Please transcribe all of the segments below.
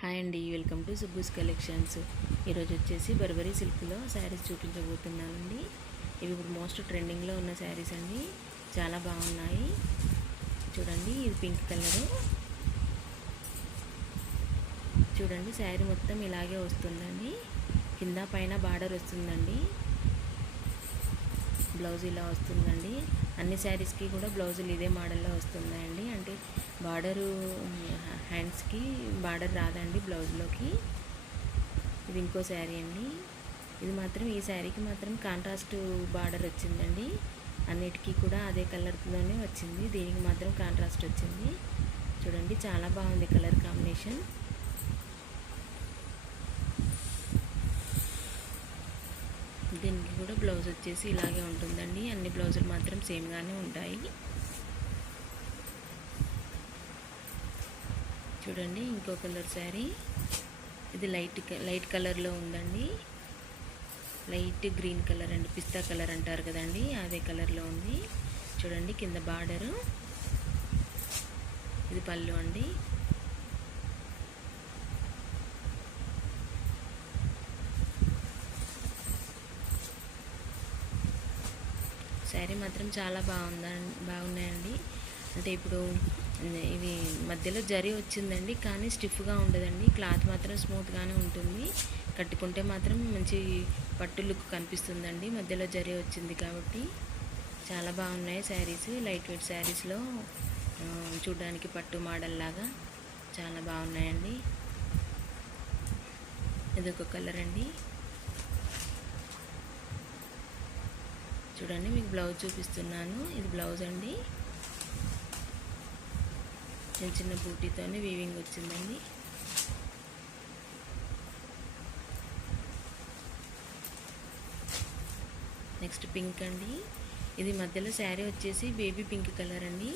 Hi అండి, welcome to సుబ్బూస్ collections. ఈరోజు వచ్చేసి బర్బరీ సిల్క్లో శారీస్ చూపించబోతున్నానండి. ఇవి ఇప్పుడు మోస్ట్ ట్రెండింగ్లో ఉన్న శారీస్ అండి. చాలా బాగున్నాయి. చూడండి, ఇది పింక్ కలరు. చూడండి, శారీ మొత్తం ఇలాగే వస్తుందండి. కింద పైన బార్డర్ వస్తుందండి. బ్లౌజ్ ఇలా వస్తుందండి. అన్ని శారీస్కి కూడా బ్లౌజులు ఇదే మోడల్లో వస్తున్నాయండి. అంటే బార్డరు హ్యాండ్స్కి బార్డర్ రాదండి బ్లౌజ్లోకి. ఇది ఇంకో శారీ అండి. ఇది మాత్రం ఈ శారీకి మాత్రం కాంట్రాస్ట్ బార్డర్ వచ్చిందండి. అన్నిటికీ కూడా అదే కలర్లోనే వచ్చింది. దీనికి మాత్రం కాంట్రాస్ట్ వచ్చింది. చూడండి, చాలా బాగుంది కలర్ కాంబినేషన్. దీనికి కూడా బ్లౌజ్ వచ్చేసి ఇలాగే ఉంటుందండి. అన్ని బ్లౌజులు మాత్రం సేమ్గానే ఉంటాయి. చూడండి, ఇంకో కలర్ శారీ. ఇది లైట్ కలర్లో ఉందండి. లైట్ గ్రీన్ కలర్ అండి, పిస్తా కలర్ అంటారు కదండి, అదే కలర్లో ఉంది. చూడండి, కింద బార్డరు. ఇది పళ్ళు అండి. శారీ మాత్రం చాలా బాగున్నాయండి. అంటే ఇప్పుడు ఇవి మధ్యలో జరీ వచ్చిందండి, కానీ స్టిఫ్గా ఉండదండి. క్లాత్ మాత్రం స్మూత్గానే ఉంటుంది. కట్టుకుంటే మాత్రం మంచి పట్టు లుక్ కనిపిస్తుందండి. మధ్యలో జరీ వచ్చింది కాబట్టి చాలా బాగున్నాయి శారీస్. లైట్ వెయిట్ శారీస్లో చూడడానికి పట్టు మోడల్ లాగా చాలా బాగున్నాయండి. ఇదొక కలర్ అండి. చూడండి, మీకు బ్లౌజ్ చూపిస్తున్నాను. ఇది బ్లౌజ్ అండి. చిన్న చిన్న బూటీతోనే వీవింగ్ వచ్చిందండి. నెక్స్ట్ పింక్ అండి. ఇది మధ్యలో శారీ వచ్చేసి బేబీ పింక్ కలర్ అండి.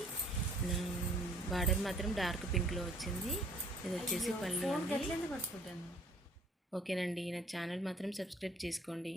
బార్డర్ మాత్రం డార్క్ పింక్లో వచ్చింది. ఇది వచ్చేసి పళ్ళు అండి. ఓకేనండి, నా ఛానల్ మాత్రం సబ్స్క్రైబ్ చేసుకోండి.